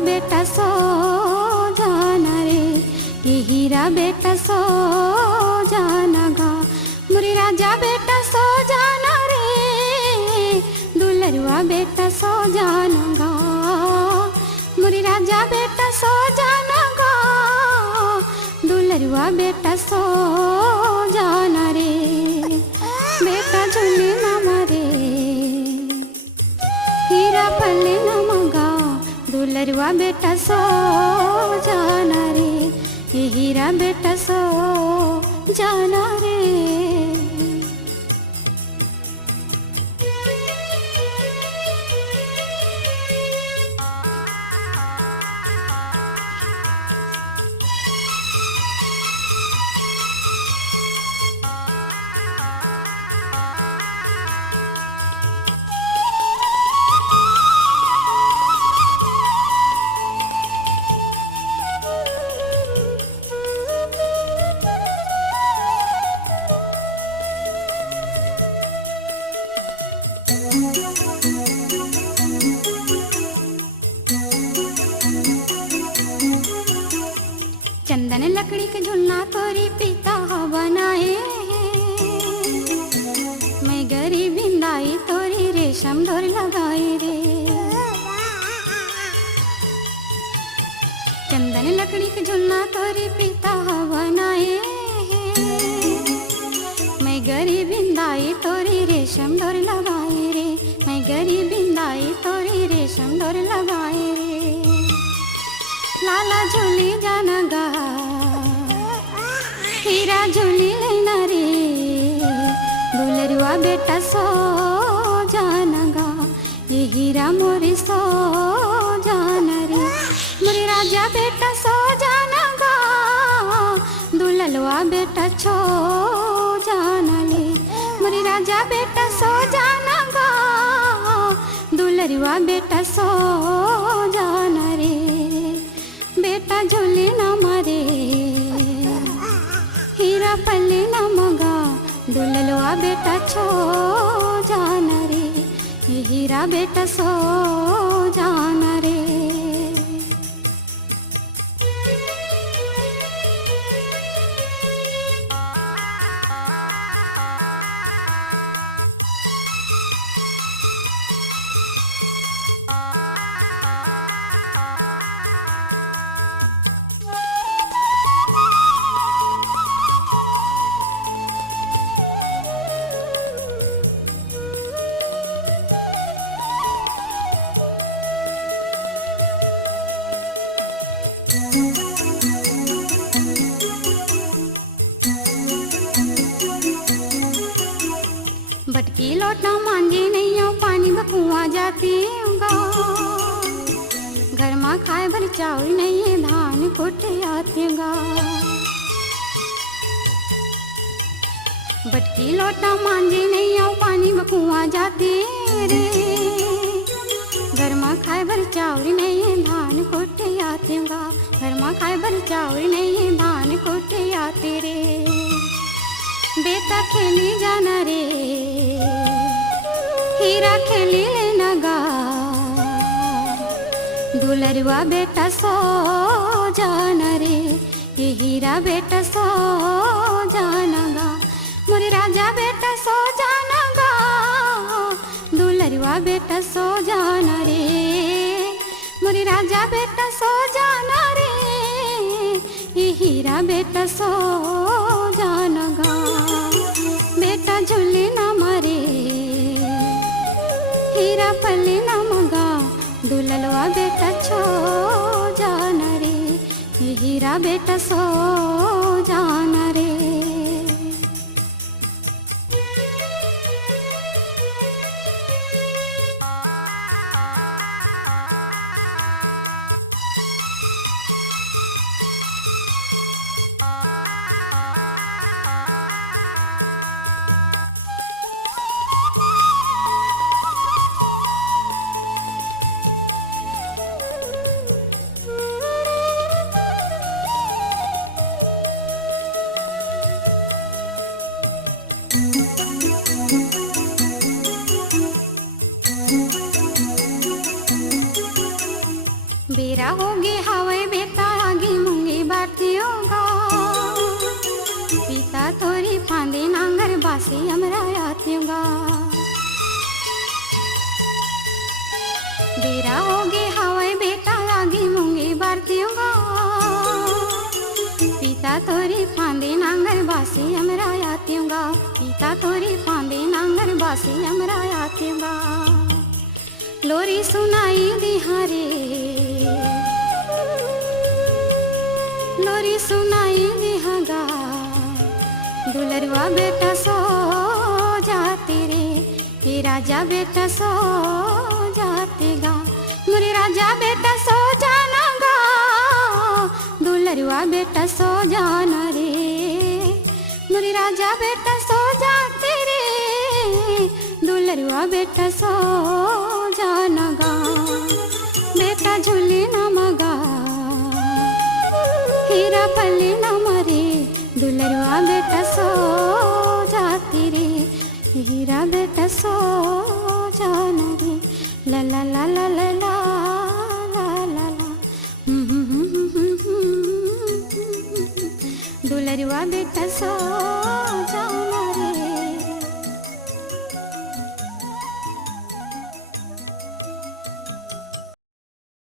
बेटा सो जाना रे, ये हीरा बेटा सो जाना गा, मुरी राजा बेटा सो जाना रे, दुलरुआ बेटा सो जाना गा, मुरी राजा बेटा सो जाना गा, दुलरुआ बेटा सो जाना रे, बेटा झूले ना मारे, हीरा पल्ले ना मंगा, दुलरुआ बेटा सो जाना रे, ये हीरा बेटा सो जाना रे। चंदन लकड़ी के झुलना तोरी पिता बनाए, मैं गरीब बिंदाई तोरी रेशम डोर लगाई रे। चंदन लकड़ी के झुलना तोरी पिता बनाए, मैं गरीब बिंदाई तोरी रेशम डोर लगाई रे, मैं गरीब बिंदाई तोरी रेशम डोर लगाई रे। लाला झूली जाना गा, हीरा झूली लेना रे, दुलरुआ बेटा सो जाना गा, ये हीरा मोरी सो जाना रे, मोरी राजा बेटा सो जाना गा, दुलरुआ बेटा छो जाना ले, मोरी राजा बेटा सो जाना गा, दुलरुआ बेटा सो जाना रे, बेटा झूले ना मारे, हीरा पल्ले ना मगा, दुलरुआ बेटा छो जाना रे, ये हीरा बेटा सो जाना रे। बटकी लोटा मांझी नहीं हो, पानी बकुआ जाती होगा, घर में खाए भर चावल नहीं है, धान कुटे आती होगा। बटकी लोटा मांझी नहीं हो, पानी बकुआ जाती रे, घर में खाए भर चावल नहीं है, धान कुटे आती होगा, घर में खाए भर चावल नहीं है, धान कुटे आती रे। बेटा खेली जाना रे, हीरा खेली लेना गा, दुलरुआ बेटा सो जाना रे, ये हीरा बेटा सो जाना गा, मोरे राजा बेटा सो जाना गा, दुलरुआ बेटा सो जाना रे, मोरे राजा बेटा सो जाना रे, ये हीरा बेटा सो जाना गा, बेटा झूले ना मारे, हीरा पल्ले ना मगा, दुलरुआ बेटा छो जाना रे, ये हीरा बेटा सो जाना रे। बेरा होगी हवाई बेटा आगे मूंगी बातियों का पिता तोरी फांदे नांगर बासी हमरा आतियों का बेरा होगी हवाई बेटा आगे मूंगी बातियों का पिता तोरी फांदे नांगर बासी हमरा आतियों का पिता तोरी फांदे नांगर बासी हमरा आतियों का लोरी सुनाई दी हारे लोरी सुनाई दी हगा दुलरवा बेटा सो जाते रे ये राजा बेटा सो जाते गा मुरे राजा बेटा सो जाना गा दुलरवा बेटा सो जाना रे मुरे राजा बेटा सो जाते रे दुलरवा बेटा सो जाना गा बेटा झूले ना मगा हीरा पल्ले ना मरे दुलरवा बेटा सो जाती रे हीरा बेटा सो जाना रे ला ला ला ला ला ला ला ला दुलरवा बेटा सो